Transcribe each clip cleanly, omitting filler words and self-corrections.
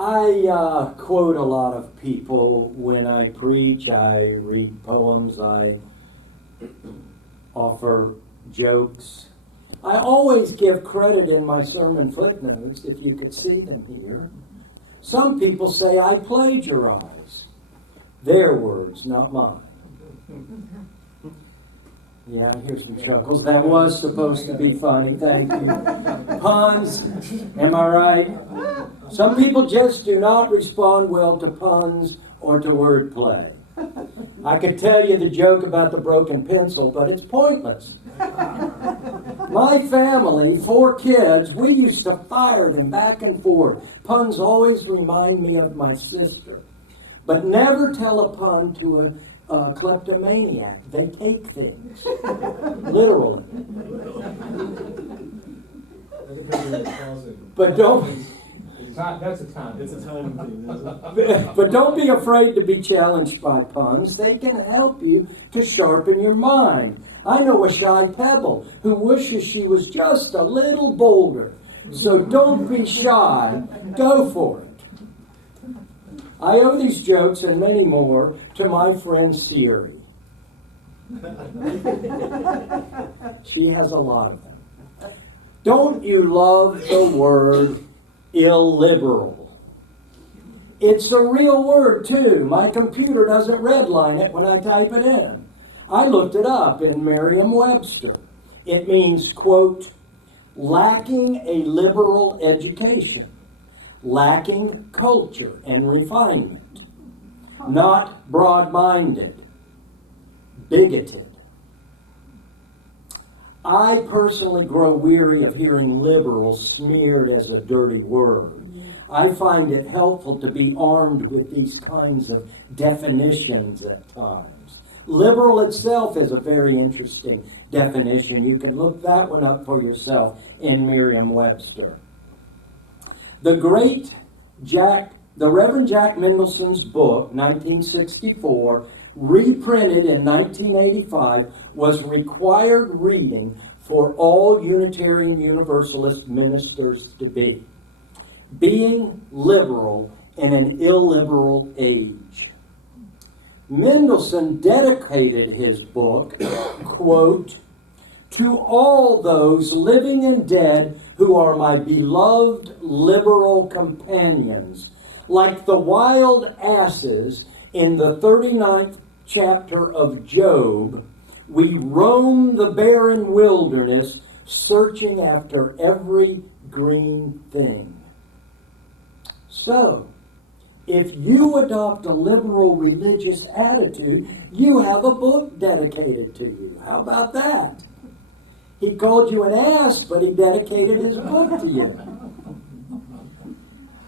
I quote a lot of people when I preach. I read poems. I offer jokes. I always give credit in my sermon footnotes, if you could see them here. Some people say I plagiarize. Their words, not mine. Yeah, I hear some chuckles. That was supposed to be funny. Thank you. Puns, am I right? Some people just do not respond well to puns or to wordplay. I could tell you the joke about the broken pencil, but it's pointless. My family, 4 kids, we used to fire them back and forth. Puns always remind me of my sister. But never tell a pun to a kleptomaniac. They take things. Literally. But don't... That's a time. It's a time thing. But don't be afraid to be challenged by puns. They can help you to sharpen your mind. I know a shy pebble who wishes she was just a little bolder. So don't be shy. Go for it. I owe these jokes and many more to my friend Siri. She has a lot of them. Don't you love the word illiberal? It's a real word too. My computer doesn't redline it when I type it in. I looked it up in Merriam-Webster. It means, quote, lacking a liberal education, lacking culture and refinement, not broad-minded, bigoted. I personally grow weary of hearing liberal smeared as a dirty word. I find it helpful to be armed with these kinds of definitions at times. Liberal itself is a very interesting definition. You can look that one up for yourself in Merriam-Webster. The Reverend Jack Mendelssohn's book, 1964, reprinted in 1985, was required reading for all Unitarian Universalist ministers to be. Being liberal in an illiberal age. Mendelssohn dedicated his book, quote, to all those living and dead who are my beloved liberal companions, like the wild asses in the 39th chapter of Job, we roam the barren wilderness, searching after every green thing. So, if you adopt a liberal religious attitude, you have a book dedicated to you. How about that? He called you an ass, but he dedicated his book to you.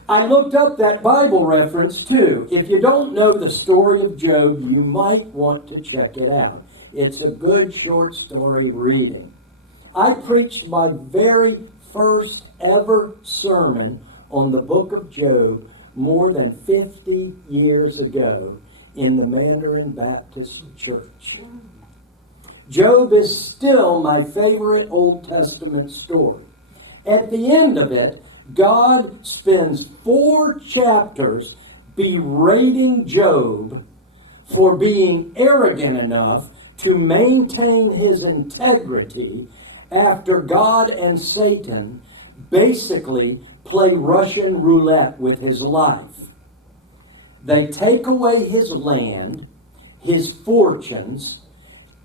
I looked up that Bible reference too. If you don't know the story of Job, you might want to check it out. It's a good short story reading. I preached my very first ever sermon on the book of Job more than 50 years ago in the Mandarin Baptist Church. Job is still my favorite Old Testament story. At the end of it, God spends 4 chapters berating Job for being arrogant enough to maintain his integrity after God and Satan basically play Russian roulette with his life. They take away his land, his fortunes,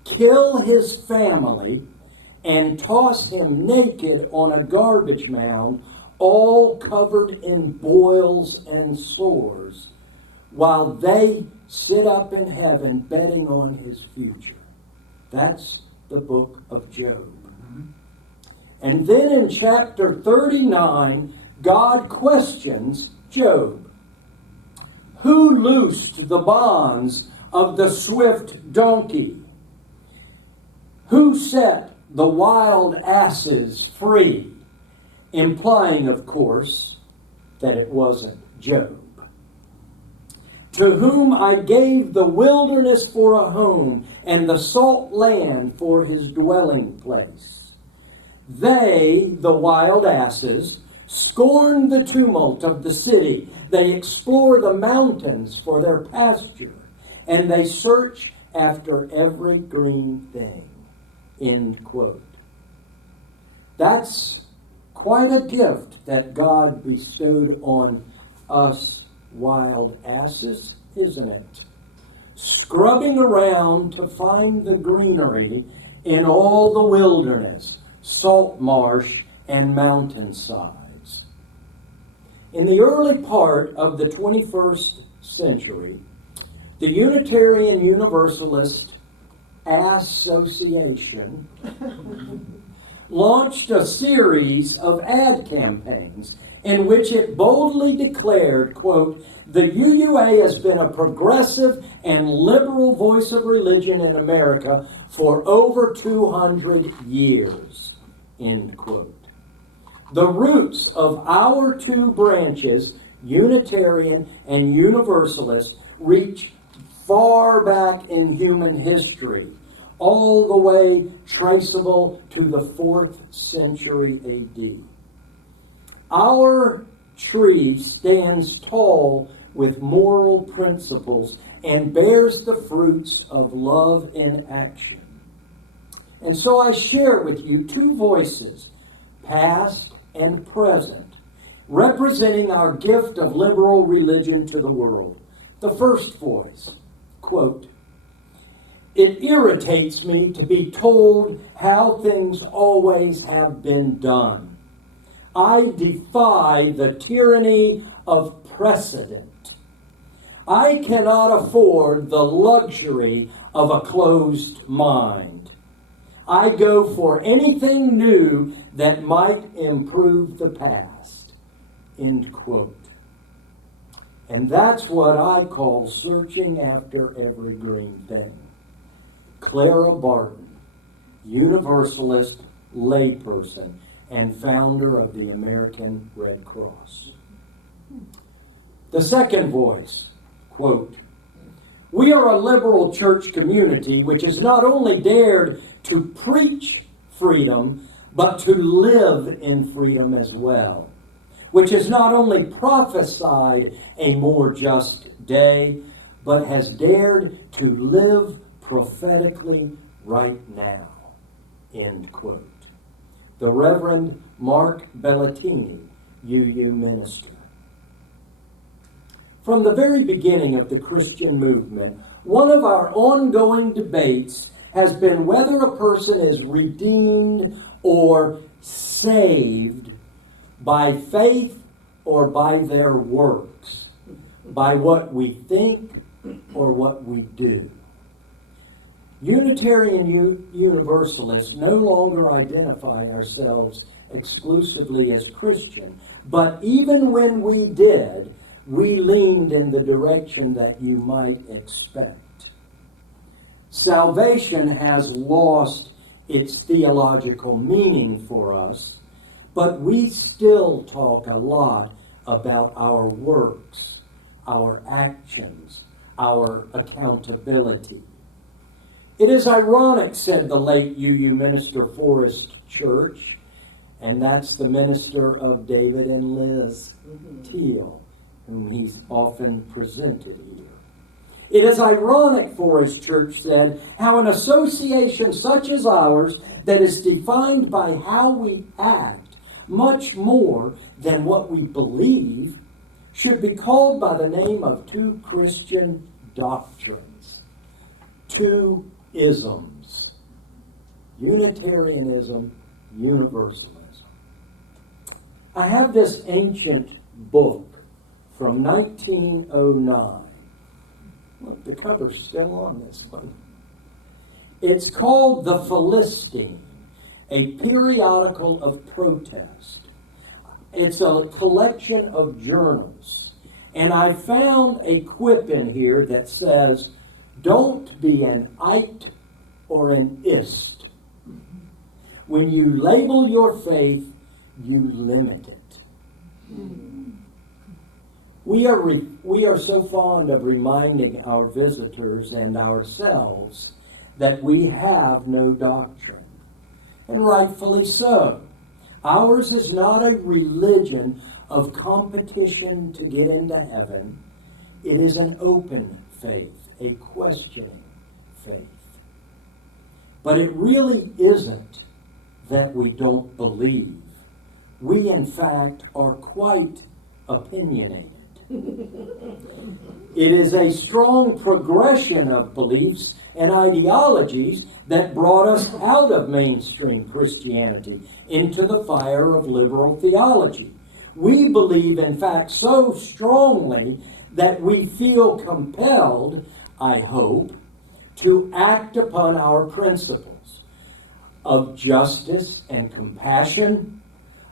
kill his family, and toss him naked on a garbage mound, all covered in boils and sores, while they sit up in heaven betting on his future. That's the book of Job. And then in chapter 39, God questions Job. Who loosed the bonds of the swift donkey? Who set the wild asses free? Implying, of course, that it wasn't Job. To whom I gave the wilderness for a home and the salt land for his dwelling place. They, the wild asses, scorn the tumult of the city. They explore the mountains for their pasture, and they search after every green thing. End quote. That's quite a gift that God bestowed on us wild asses, isn't it? Scrubbing around to find the greenery in all the wilderness, salt marsh, and mountainsides. In the early part of the 21st century, the Unitarian Universalist Association launched a series of ad campaigns in which it boldly declared, quote, "The UUA has been a progressive and liberal voice of religion in America for over 200 years," end quote. The roots of our two branches, Unitarian and Universalist, reach far back in human history, all the way traceable to the 4th century AD. Our tree stands tall with moral principles and bears the fruits of love in action. And so I share with you two voices, past and present, representing our gift of liberal religion to the world. The first voice, quote, "It irritates me to be told how things always have been done. I defy the tyranny of precedent. I cannot afford the luxury of a closed mind. I go for anything new that might improve the past," end quote. And that's what I call searching after every green thing. Clara Barton, Universalist layperson and founder of the American Red Cross. The second voice, quote, "We are a liberal church community which has not only dared to preach freedom, but to live in freedom as well, which has not only prophesied a more just day, but has dared to live prophetically right now," end quote. The Reverend Mark Bellatini, UU minister. From the very beginning of the Christian movement, one of our ongoing debates has been whether a person is redeemed or saved by faith or by their works, by what we think or what we do. Unitarian Universalists no longer identify ourselves exclusively as Christian, but even when we did, we leaned in the direction that you might expect. Salvation has lost its theological meaning for us, but we still talk a lot about our works, our actions, our accountability. "It is ironic," said the late UU minister Forrest Church, and that's the minister of David and Liz Teal, whom he's often presented here. "It is ironic," Forrest Church said, "how an association such as ours that is defined by how we act much more than what we believe should be called by the name of two Christian doctrines, two isms, Unitarianism, Universalism." I have this ancient book from 1909. Look, the cover's still on this one. It's called The Philistine, a periodical of protest. It's a collection of journals. And I found a quip in here that says, "Don't be an it or an ist. When you label your faith, you limit it." We are so fond of reminding our visitors and ourselves that we have no doctrine, and rightfully so. Ours is not a religion of competition to get into heaven. It is an open faith, a questioning faith. But it really isn't that we don't believe. We, in fact, are quite opinionated. It is a strong progression of beliefs and ideologies that brought us out of mainstream Christianity into the fire of liberal theology. We believe, in fact, so strongly that we feel compelled, I hope, to act upon our principles of justice and compassion,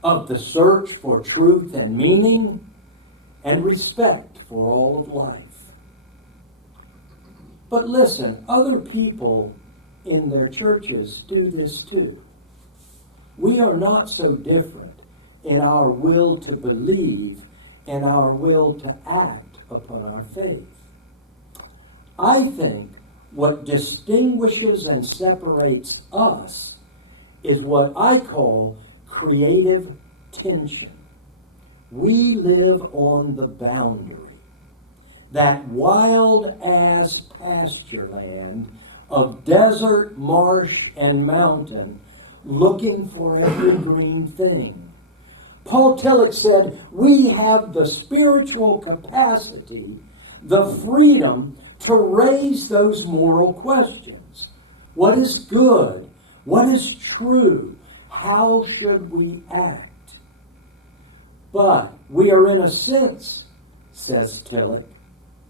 of the search for truth and meaning, and respect for all of life. But listen, other people in their churches do this too. We are not so different in our will to believe and our will to act upon our faith. I think what distinguishes and separates us is what I call creative tension. We live on the boundary, that wild-ass pasture land of desert, marsh, and mountain, looking for every green thing. Paul Tillich said, we have the spiritual capacity, the freedom to raise those moral questions. What is good? What is true? How should we act? But we are, in a sense, says Tillich,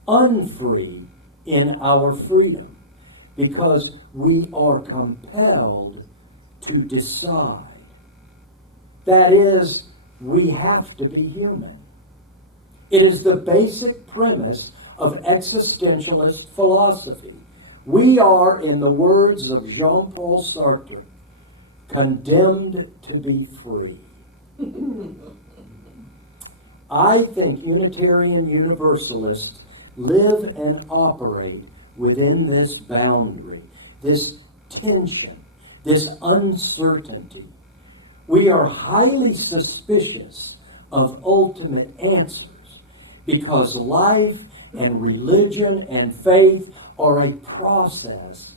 unfree in our freedom because we are compelled to decide. That is, we have to be human. It is the basic premise of existentialist philosophy. We are, in the words of Jean-Paul Sartre, condemned to be free. I think Unitarian Universalists live and operate within this boundary, this tension, this uncertainty. We are highly suspicious of ultimate answers because life and religion and faith are a process,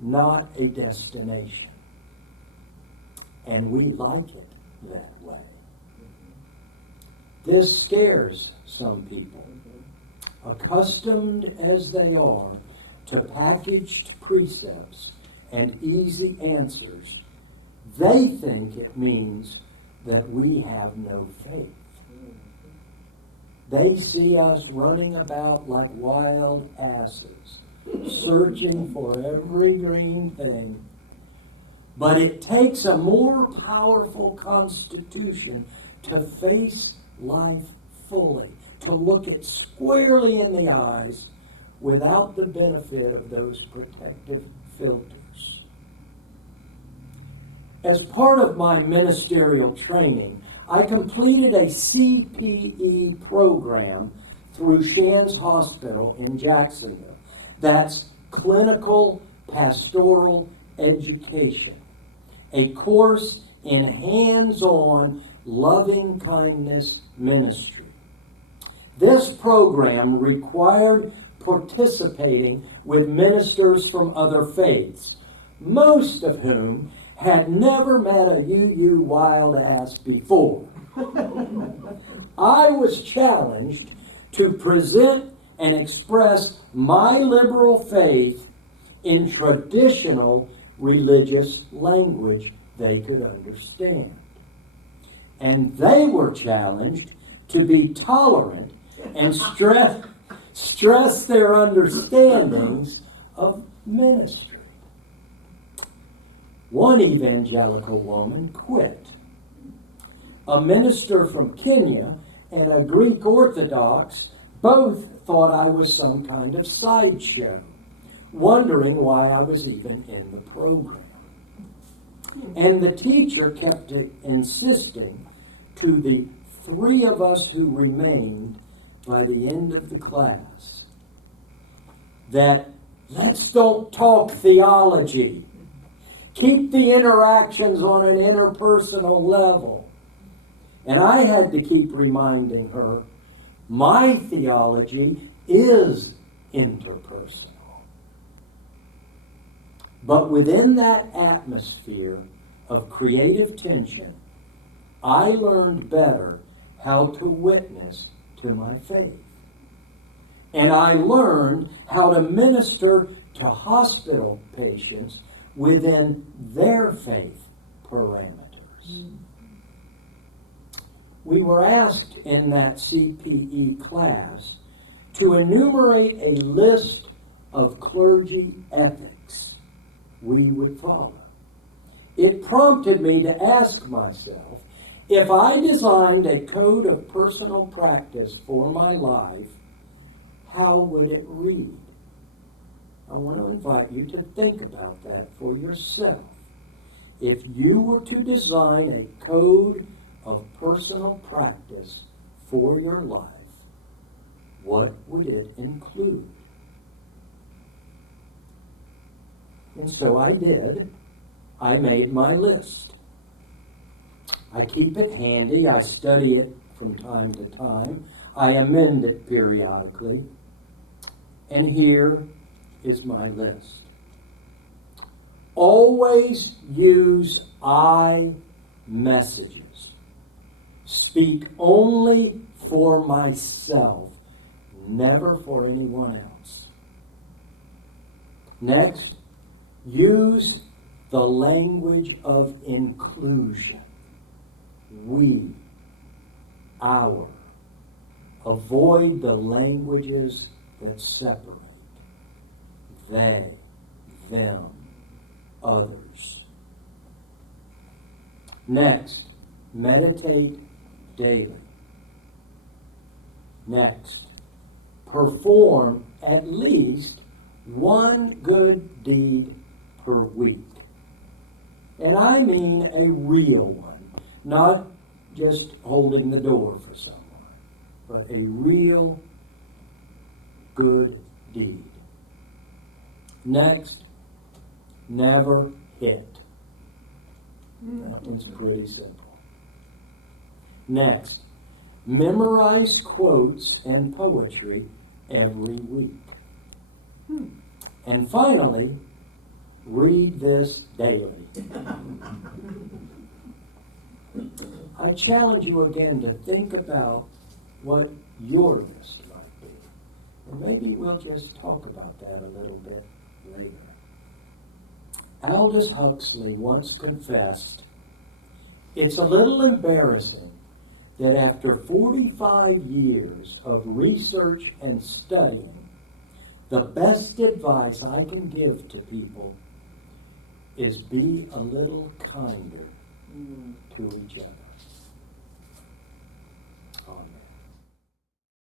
not a destination. And we like it that way. This scares some people, accustomed as they are to packaged precepts and easy answers. They think it means that we have no faith. They see us running about like wild asses, searching for every green thing. But it takes a more powerful constitution to face life fully, to look it squarely in the eyes without the benefit of those protective filters. As part of my ministerial training, I completed a CPE program through Shands Hospital in Jacksonville. That's Clinical Pastoral Education, a course in hands-on loving kindness ministry. This program required participating with ministers from other faiths, most of whom had never met a UU wild ass before. I was challenged to present and express my liberal faith in traditional religious language they could understand. And they were challenged to be tolerant and stress their understandings of ministry. One evangelical woman quit. A minister from Kenya and a Greek Orthodox both thought I was some kind of sideshow, wondering why I was even in the program. And the teacher kept insisting to the three of us who remained by the end of the class that let's don't talk theology. Keep the interactions on an interpersonal level. And I had to keep reminding her, my theology is interpersonal. But within that atmosphere of creative tension, I learned better how to witness to my faith. And I learned how to minister to hospital patients within their faith parameters. We were asked in that CPE class to enumerate a list of clergy ethics we would follow. It prompted me to ask myself, if I designed a code of personal practice for my life, how would it read? I want to invite you to think about that for yourself. If you were to design a code of personal practice for your life, what would it include? And so I did. I made my list. I keep it handy. I study it from time to time. I amend it periodically. And here is my list. Always use I messages. Speak only for myself, never for anyone else. Next, use the language of inclusion. We, our. Avoid the languages that separate. They, them, others. Next, meditate daily. Next, perform at least one good deed per week. And I mean a real one, not just holding the door for someone, but a real good deed. Next, never hit. That one's pretty simple. Next, memorize quotes and poetry every week. And finally, read this daily. I challenge you again to think about what your list might be. And maybe we'll just talk about that a little bit later. Aldous Huxley once confessed, it's a little embarrassing that after 45 years of research and studying, the best advice I can give to people is be a little kinder to each other.